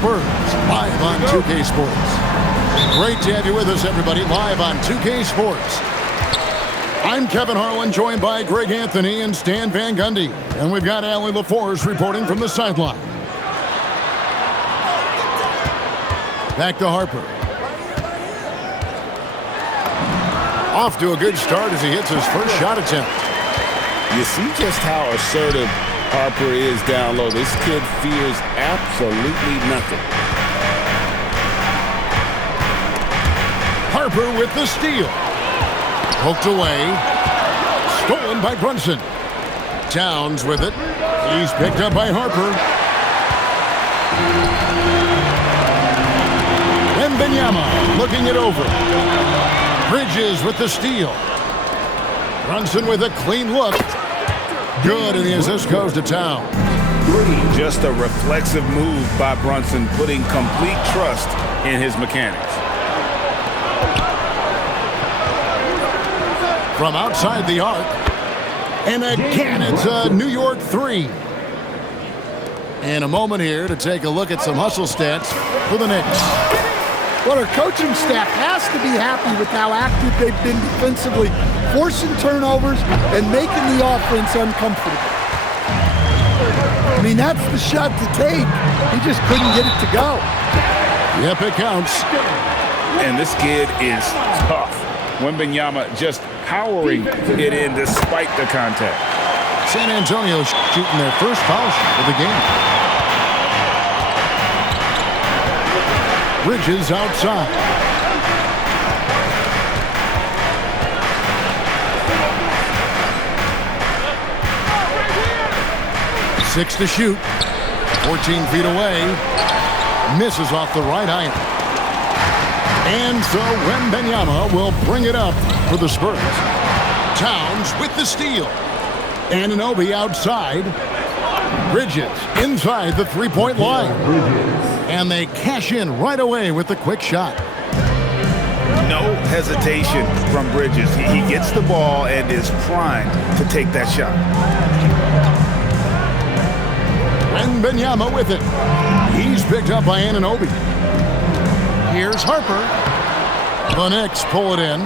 Spurs, live on 2K Sports. Great to have you with us, everybody, live on 2K Sports. I'm Kevin Harlan, joined by Greg Anthony and Stan Van Gundy. And we've got Allie LaForce reporting from the sideline. Back to Harper. Off to a good start as he hits his first shot attempt. You see just how assertive Harper is down low. This kid fears absolutely nothing. Harper with the steal. Poked away. Stolen by Brunson. Towns with it. He's picked up by Harper. Wembanyama looking it over. Bridges with the steal. Brunson with a clean look. Good, and the assist goes to Towns. Just a reflexive move by Brunson, putting complete trust in his mechanics. From outside the arc. And again, it's a New York three. And a moment here to take a look at some hustle stats for the Knicks. Well, our coaching staff has to be happy with how active they've been defensively, forcing turnovers and making the offense uncomfortable. I mean, that's the shot to take. He just couldn't get it to go. Yep, it counts. And this kid is tough. Wembanyama just powering it in despite the contact. San Antonio shooting their first foul shot of the game. Bridges outside. Six to shoot. 14 feet away. Misses off the right iron. And so Wembanyama will bring it up for the Spurs. Towns with the steal. Anunoby outside. Bridges inside the three-point line. And they cash in right away with the quick shot. No hesitation from Bridges. He gets the ball and is primed to take that shot. Wembanyama with it. He's picked up by Anunoby. Here's Harper. The Knicks pull it in.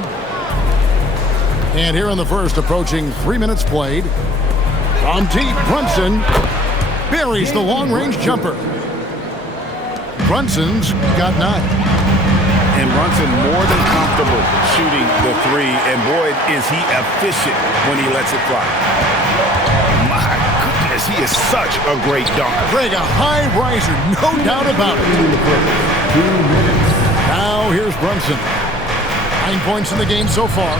And here in the first, approaching 3 minutes played. From deep, Brunson buries the long-range jumper. Brunson's got 9. And Brunson more than comfortable shooting the three. And boy, is he efficient when he lets it fly. My goodness, he is such a great dunker. Greg, a high riser, no doubt about it. Now here's Brunson. 9 points in the game so far.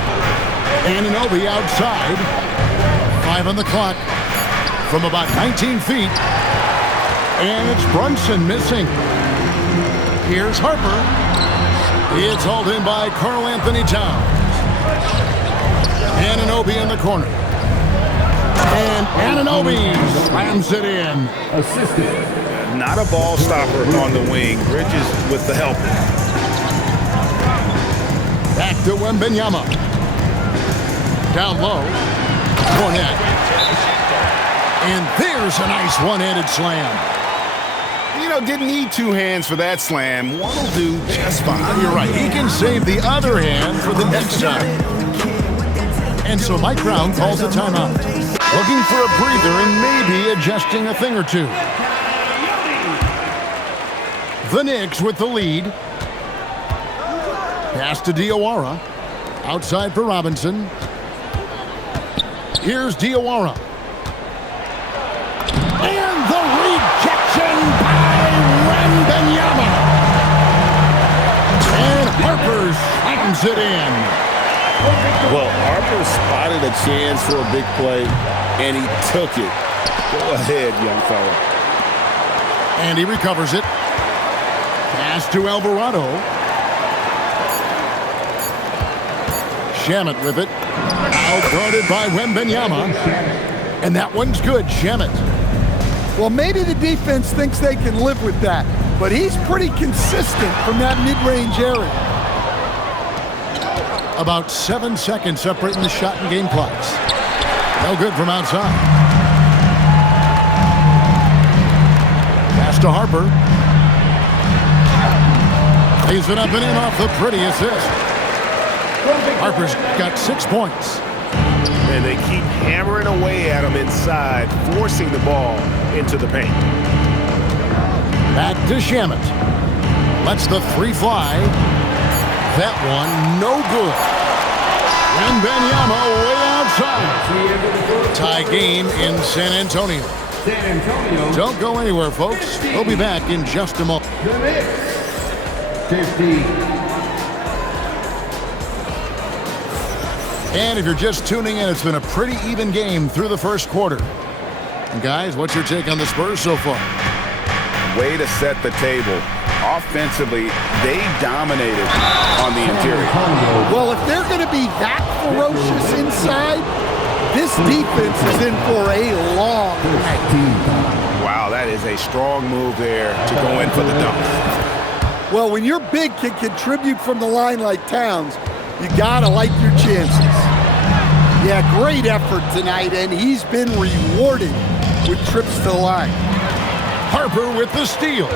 Anunoby outside. 5 on the clock. From about 19 feet. And it's Brunson missing. Here's Harper. It's hauled in by Karl Anthony Towns. Anunoby in the corner. And Anunoby slams it in. Assisted. Not a ball stopper on the wing. Bridges with the help. Back to Wembanyama. Down low. Cornet. And there's a nice one-handed slam. You know, didn't need 2 hands for that slam. One will do just fine. You're right. He can save the other hand for the next time. And so Mike Brown calls a timeout. Looking for a breather and maybe adjusting a thing or two. The Knicks with the lead. Pass to Diawara. Outside for Robinson. Here's Diawara. And the rejection by Wembanyama. And Harper slams it in. Well, Harper spotted a chance for a big play, and he took it. Go ahead, young fella. And he recovers it. Pass to Alvarado. Shamet with it. Outguarded by Wembanyama. And that one's good, Shamet. Well, maybe the defense thinks they can live with that, but he's pretty consistent from that mid-range area. About 7 seconds separating the shot and game clocks. No good from outside. Pass to Harper. Lays it up and in off the pretty assist. Harper's got 6 points. And they keep hammering away at him inside, forcing the ball into the paint. Back to Shamet. Lets the three fly. That one no good. And Wembanyama way outside. Tie game in San Antonio. Don't go anywhere, folks. We'll be back in just a moment. The Knicks, 50. And if you're just tuning in, it's been a pretty even game through the first quarter. And guys, what's your take on the Spurs so far? Way to set the table. Offensively, they dominated on the interior. Well, if they're going to be that ferocious inside, this defense is in for a long night. Wow, that is a strong move there to go in for the dunk. Well, when your big can contribute from the line like Towns, you got to like your chances. Yeah, great effort tonight, and he's been rewarded with trips to the line. Harper with the steal.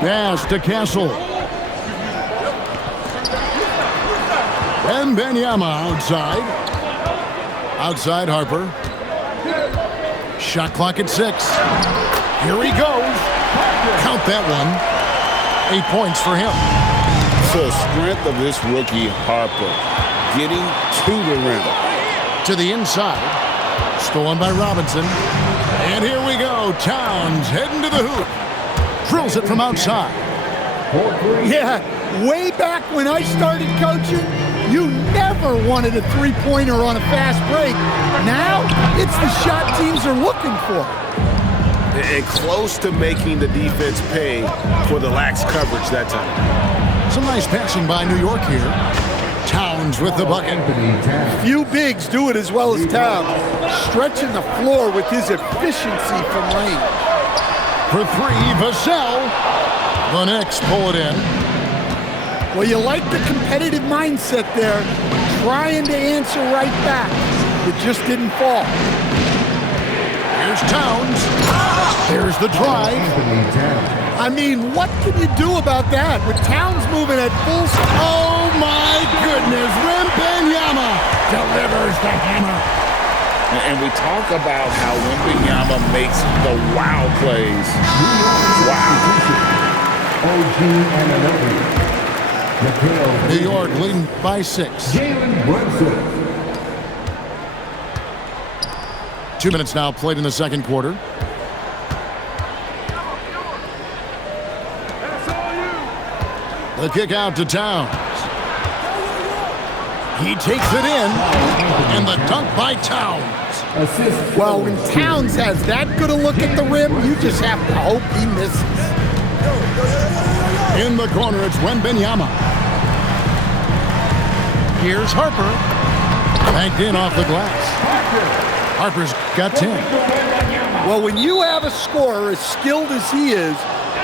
Pass to Castle. Wembanyama outside. Outside Harper. Shot clock at 6. Here he goes. Count that one. 8 points for him. The strength of this rookie, Harper, getting to the rim. To the inside. Stolen by Robinson. And here we go. Towns heading to the hoop. Drills it from outside. Yeah, way back when I started coaching, you never wanted a three-pointer on a fast break. Now, it's the shot teams are looking for. And close to making the defense pay for the lax coverage that time. Some nice passing by New York here. Towns with the bucket. Few bigs do it as well as Towns, stretching the floor with his efficiency from range. For 3, Vassell. The Knicks pull it in. Well, you like the competitive mindset there, trying to answer right back. It just didn't fall. Here's Towns. Here's the drive. I mean, what can you do about that with Towns moving at full speed? Oh, my goodness. Wembanyama delivers the hammer. And we talk about how Wembanyama makes the wow plays. Wow. New York leading by 6. 2 minutes now played in the second quarter. The kick out to Towns. He takes it in, and the dunk by Towns. Well, when Towns has that good a look at the rim, you just have to hope he misses. In the corner, it's Wembanyama. Here's Harper. Banked in off the glass. Harper's got 10. Well, when you have a scorer as skilled as he is,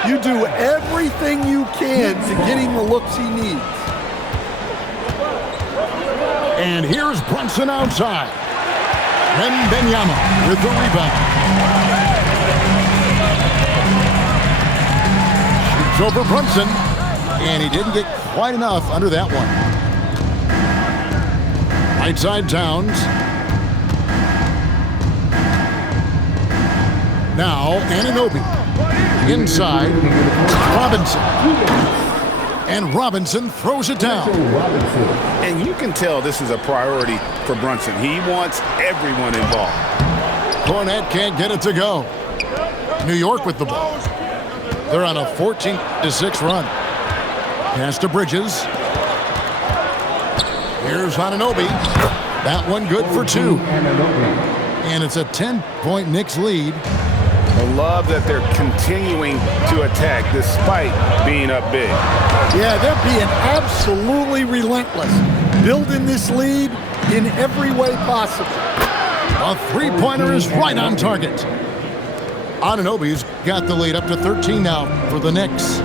you do everything you can to get him the looks he needs. And here's Brunson outside. Wembanyama with the rebound. Shoots over Brunson, and he didn't get quite enough under that one. Right side Towns. Now Anunoby. Inside, Robinson. And Robinson throws it down. And you can tell this is a priority for Brunson. He wants everyone involved. Cornette can't get it to go. New York with the ball. They're on a 14-6 run. Pass to Bridges. Here's Anunoby. That one good for 2. And it's a 10-point Knicks lead. I love that they're continuing to attack despite being up big. Yeah, they're being absolutely relentless, building this lead in every way possible. A three-pointer is right on target. Anunoby's got the lead up to 13 now for the Knicks.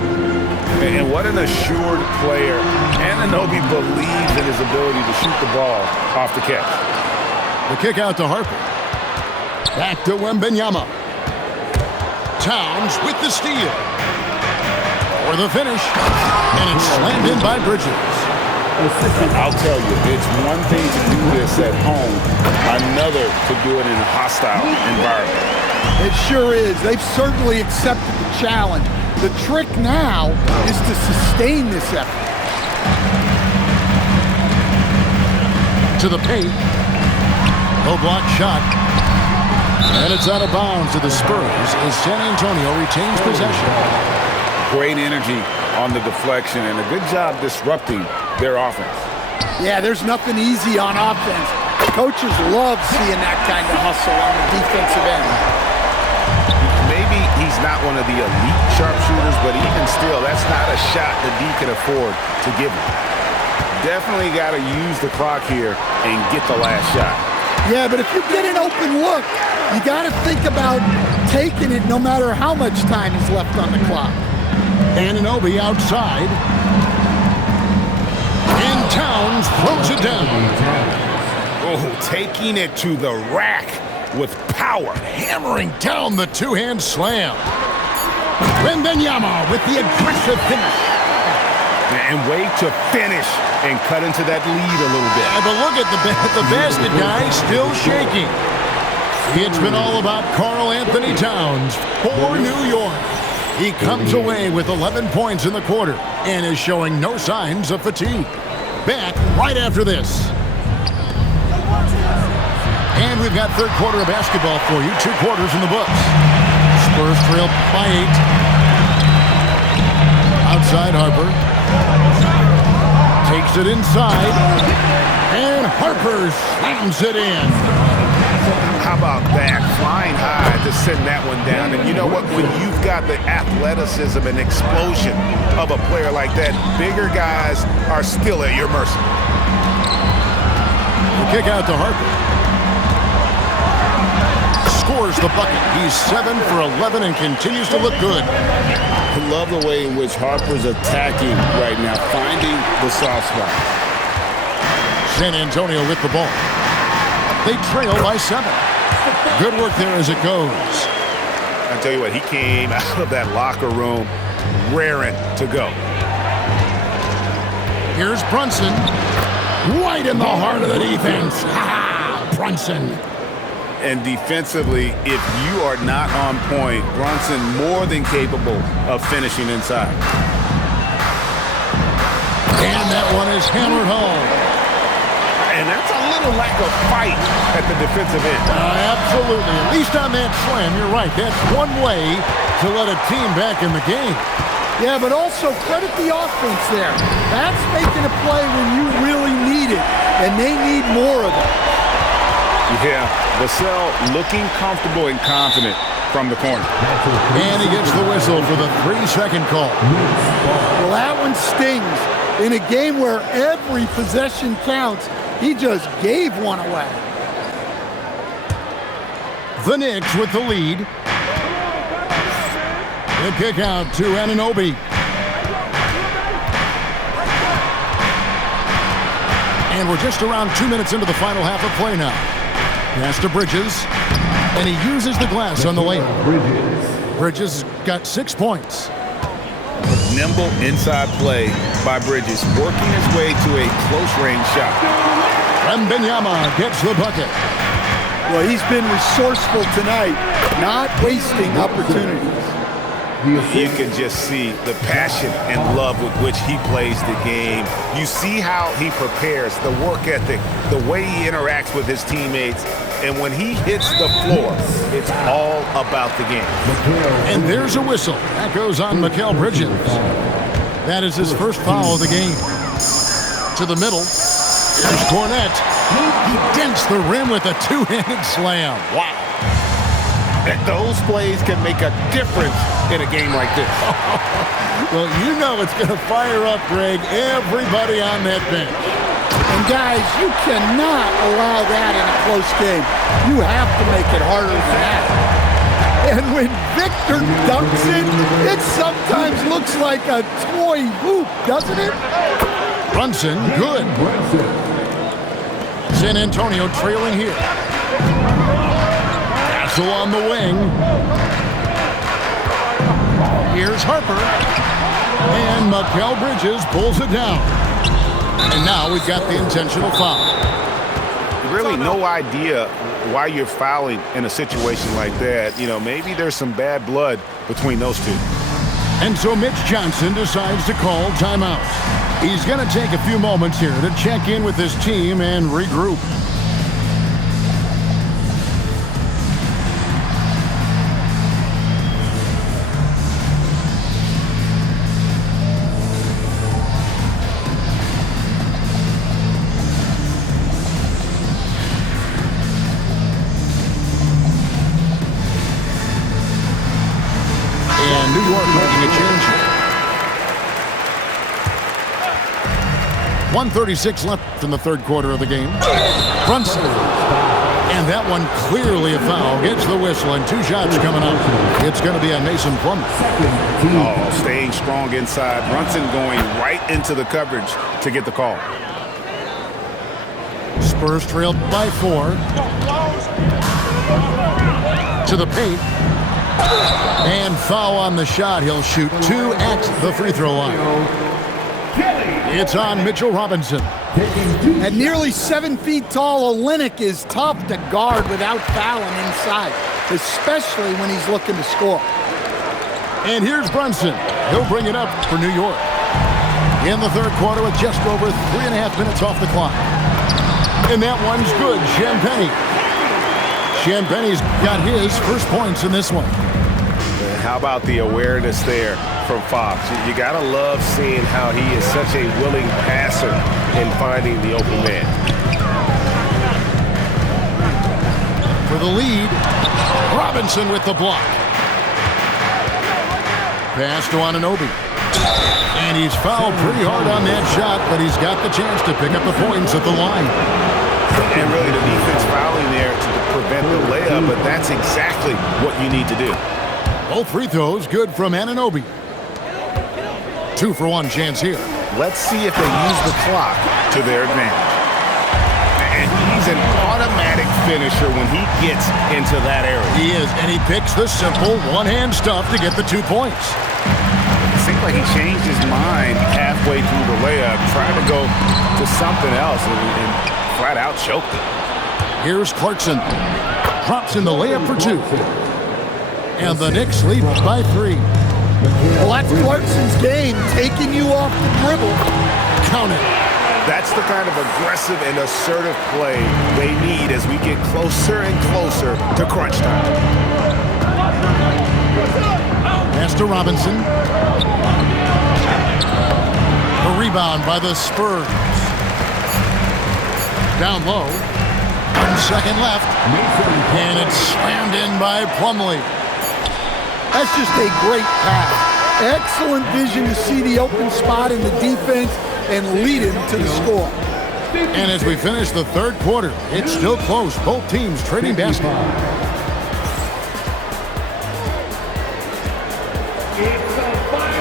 And what an assured player. Anunoby believes in his ability to shoot the ball off the catch. The kick out to Harper. Back to Wembanyama. Towns with the steal. for the finish. And it's slammed in by Bridges. I'll tell you, it's one thing to do this at home, another to do it in a hostile environment. It sure is. They've certainly accepted the challenge. The trick now is to sustain this effort. To the paint. No block shot. And it's out of bounds to the Spurs as San Antonio retains possession. Great energy on the deflection and a good job disrupting their offense. Yeah, there's nothing easy on offense. Coaches love seeing that kind of hustle on the defensive end. Maybe he's not one of the elite sharpshooters, but even still, that's not a shot that he can afford to give him. Definitely got to use the clock here and get the last shot. Yeah, but if you get an open look, you got to think about taking it no matter how much time is left on the clock. Anunoby outside. And Towns throws it down. Oh, taking it to the rack with power. Hammering down the two-hand slam. Wembanyama with the aggressive finish. And way to finish and cut into that lead a little bit. Yeah, but look at the basket guy still shaking. It's been all about Karl Anthony Towns for New York. He comes away with 11 points in the quarter and is showing no signs of fatigue. Back right after this. And we've got third quarter of basketball for you. 2 quarters in the books. Spurs trail by 8. Outside Harper. Takes it inside. And Harper slams it in. How about that? Flying high to send that one down. And you know what? When you've got the athleticism and explosion of a player like that, bigger guys are still at your mercy. The kick out to Harper. Scores the bucket. He's 7 for 11 and continues to look good. I love the way in which Harper's attacking right now, finding the soft spot. San Antonio with the ball. They trail by 7. Good work there as it goes. I tell you what, he came out of that locker room raring to go. Here's Brunson. Right in the heart of the defense. Ha! Brunson. And defensively, if you are not on point, Brunson more than capable of finishing inside. And that one is hammered home. And that's a little lack of fight at the defensive end. Absolutely. At least on that slam, you're right. That's one way to let a team back in the game. Yeah, but also credit the offense there. That's making a play when you really need it, and they need more of it. Yeah, Vassell looking comfortable and confident from the corner. And he gets the whistle for the 3-second call. Well, that one stings. In a game where every possession counts, he just gave one away. The Knicks with the lead. The kick out to Anunoby. And we're just around 2 minutes into the final half of play now. Pass to Bridges. And he uses the glass on the layup. Bridges got 6 points. Nimble inside play by Bridges, working his way to a close-range shot. Wembanyama gets the bucket. Well, he's been resourceful tonight, not wasting opportunities. You can just see the passion and love with which he plays the game. You see how he prepares, the work ethic, the way he interacts with his teammates. And when he hits the floor, it's all about the game. And there's a whistle. That goes on Mikal Bridges. That is his first foul of the game. To the middle. Here's Cornette. He dents the rim with a 2-handed slam. Wow. Those plays can make a difference in a game like this. Well, you know it's going to fire up, Greg, everybody on that bench. And guys, you cannot allow that in a close game. You have to make it harder than that. And when Victor dunks it sometimes looks like a toy hoop, doesn't it? Brunson, good. San Antonio trailing here. Castle on the wing. Here's Harper. And Mikal Bridges pulls it down. And now we've got the intentional foul. Really no idea why you're fouling in a situation like that. You know, maybe there's some bad blood between those two. And so Mitch Johnson decides to call timeout. He's going to take a few moments here to check in with his team and regroup. And New York making a change here. 1:36 left in the third quarter of the game. Brunson. And that one clearly a foul. Gets the whistle and 2 shots coming up. It's going to be a Mason Plumlee. Oh, staying strong inside. Brunson going right into the coverage to get the call. Spurs trailed by 4. To the paint. And foul on the shot. He'll shoot 2 at the free throw line. It's on Mitchell Robinson. At nearly 7 feet tall, Olynyk is tough to guard without fouling inside, especially when he's looking to score. And here's Brunson. He'll bring it up for New York. In the third quarter with just over 3.5 minutes off the clock. And that one's good. Champagne's got his first points in this one. How about the awareness there from Fox? You gotta love seeing how he is such a willing passer in finding the open man. For the lead, Robinson with the block. Pass to Anunoby. And he's fouled pretty hard on that shot, but he's got the chance to pick up the points at the line. And really the defense fouling there to prevent the layup, but that's exactly what you need to do. Both free throws good from Anunoby. 2-for-1 chance here. Let's see if they use the clock to their advantage. And he's an automatic finisher when he gets into that area. He is, and he picks the simple one-hand stuff to get the 2 points. It seemed like he changed his mind halfway through the layup, trying to go to something else, and flat out choked it. Here's Clarkson. Drops in the layup for 2. And the Knicks lead by 3. Well, that's Clarkson's game, taking you off the dribble. Count it. That's the kind of aggressive and assertive play they need as we get closer and closer to crunch time. Pass to Robinson. The rebound by the Spurs. Down low. 1 second left. And it's slammed in by Plumlee. That's just a great pass. Excellent vision to see the open spot in the defense and lead him to the score. And as we finish the third quarter, it's still close. Both teams trading basketball.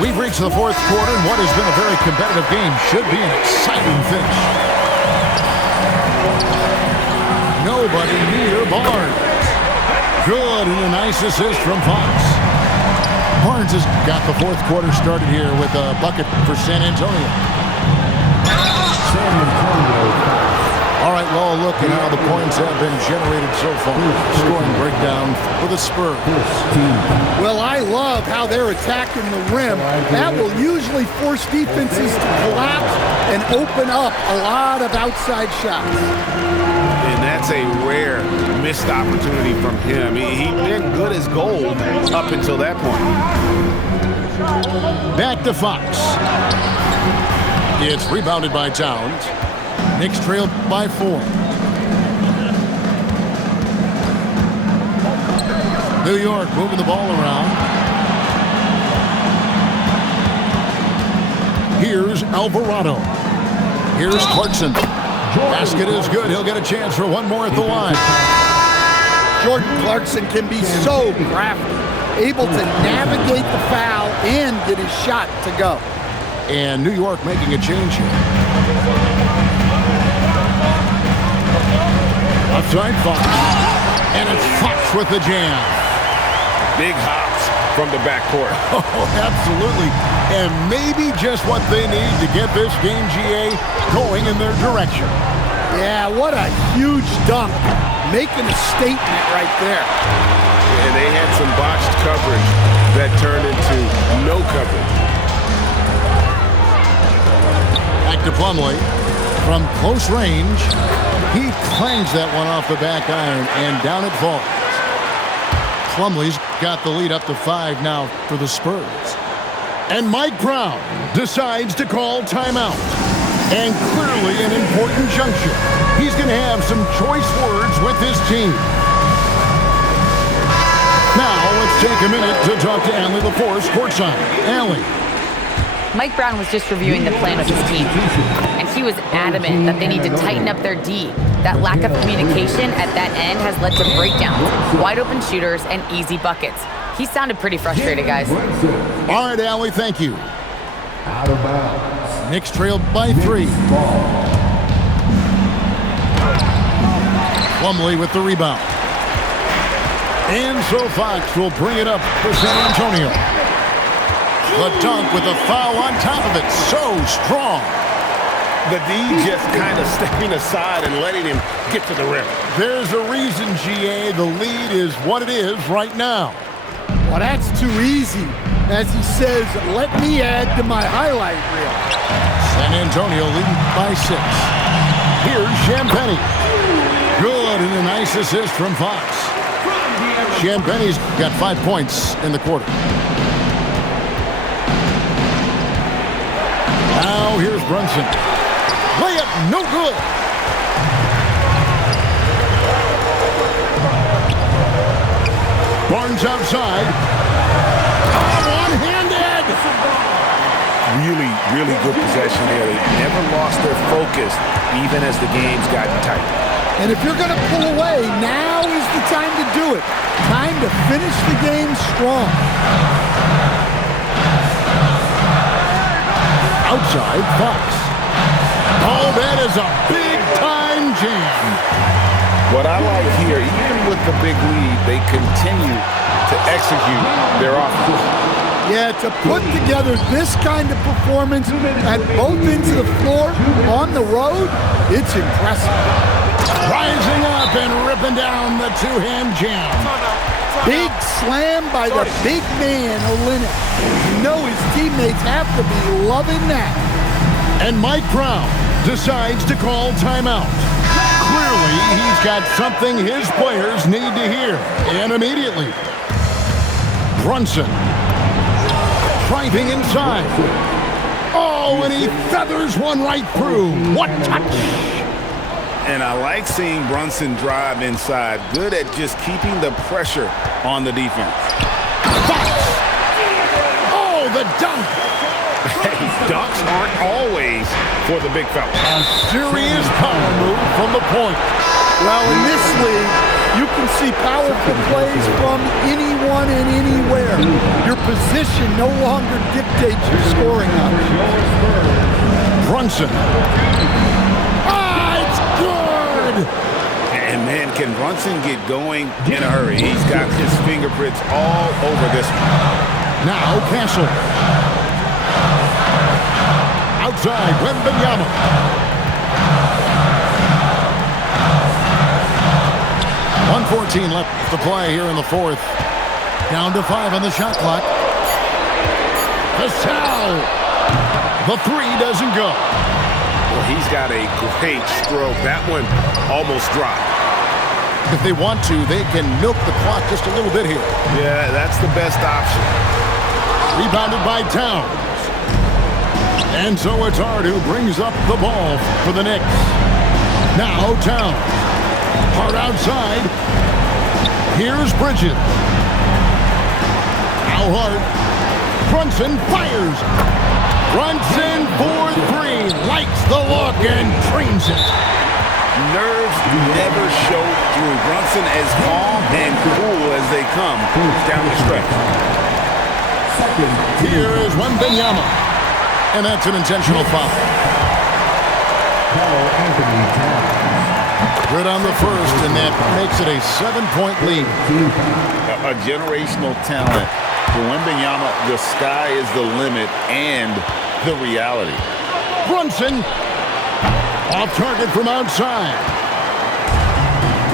We've reached the fourth quarter, and what has been a very competitive game should be an exciting finish. Nobody near Barnes. Good, and a nice assist from Fox. Barnes has got the fourth quarter started here with a bucket for San Antonio. All right, well, look at how the points have been generated so far. Scoring breakdown for the Spurs. Well, I love how they're attacking the rim. That will usually force defenses to collapse and open up a lot of outside shots. And that's a rare missed opportunity from him. He'd been good as gold up until that point. Back to Fox. It's rebounded by Towns. Knicks trailed by 4. New York moving the ball around. Here's Alvarado. Here's Clarkson. Basket is good. He'll get a chance for one more at the line. Jordan Clarkson can be so crafty, able to navigate the foul and get his shot to go. And New York making a change here. Outside Fox. And it's Fox with the jam. Big hops from the backcourt. Oh, absolutely. And maybe just what they need to get this game, GA, going in their direction. Yeah, what a huge dunk. Making a statement right there. And they had some botched coverage that turned into no coverage. Back to Plumlee. From close range, he clangs that one off the back iron, and down it falls. Plumlee's got the lead up to 5 now for the Spurs. And Mike Brown decides to call timeout. And clearly an important juncture. He's going to have some choice words with his team. Now let's take a minute to talk to Allie LaForce courtside. Allie. Mike Brown was just reviewing the plan with his team, and he was adamant that they need to tighten up their D. That lack of communication at that end has led to breakdowns, wide open shooters, and easy buckets. He sounded pretty frustrated, guys. All right, Allie, thank you. Out of bounds. Knicks trailed by 3. Plumlee with the rebound. And so Fox will bring it up for San Antonio. The dunk with a foul on top of it. So strong. The D just kind of stepping aside and letting him get to the rim. There's a reason, GA, the lead is what it is right now. Well, that's too easy. As he says, let me add to my highlight reel. San Antonio leading by 6. Here's Champagnie. Good, and a nice assist from Fox. Champagnie's got 5 points in the quarter. Now here's Brunson. Layup, no good. Barnes outside. One-handed. Really good possession there. They never lost their focus, even as the game's gotten tight. And if you're going to pull away, now is the time to do it. Time to finish the game strong. Outside, Fox. Oh, that is a big-time jam. What I like here, even with the big lead, they continue to execute their offense. Yeah, to put together this kind of performance at both ends of the floor on the road, it's impressive. Rising up and ripping down the two-hand jam. Big slam by the big man, Olynyk. You know his teammates have to be loving that. And Mike Brown decides to call timeout. Clearly, he's got something his players need to hear, and immediately. Brunson driving inside. Oh, and he feathers one right through. What touch! And I like seeing Brunson drive inside. Good at just keeping the pressure on the defense. Fox! Oh, the dunk! Hey, dunks aren't always for the big fella. A serious power move from the point. Well, in this league, you can see powerful plays from anyone and anywhere. Your position no longer dictates your scoring options. Brunson. Ah, it's good! And man, can Brunson get going in a hurry? He's got his fingerprints all over this one. Now Castle. Outside, Wembanyama. 1:14 left to play here in the fourth. Down to 5 on the shot clock. Vassell. The 3 doesn't go. Well, he's got a great stroke. That one almost dropped. If they want to, they can milk the clock just a little bit here. Yeah, that's the best option. Rebounded by Towns. And so it's Hart who brings up the ball for the Knicks. Now Towns. Hart outside. Here's Bridges. Now Hart. Brunson fires. Brunson for 3. Likes the look and trains it. Nerves never show through. Brunson as calm and cool as they come down the stretch. Here is Wembanyama. And that's an intentional foul. Good on the first, and that makes it a 7-point lead. A generational talent For Wembanyama, the sky is the limit and the reality. Brunson off target from outside.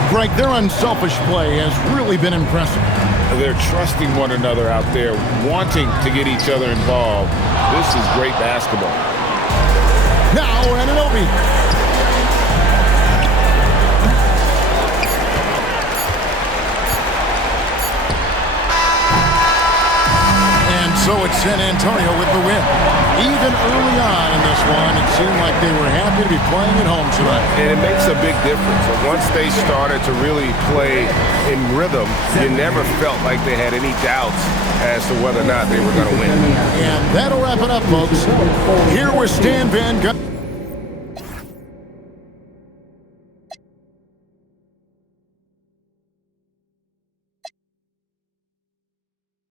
Greg, their unselfish play has really been impressive. They're trusting one another out there, wanting to get each other involved. This is great basketball. Now Anunoby. So it's San Antonio with the win. Even early on in this one, it seemed like they were happy to be playing at home tonight. And it makes a big difference. Once they started to really play in rhythm, you never felt like they had any doubts as to whether or not they were going to win. And that'll wrap it up, folks. Here with Stan Van Gundy.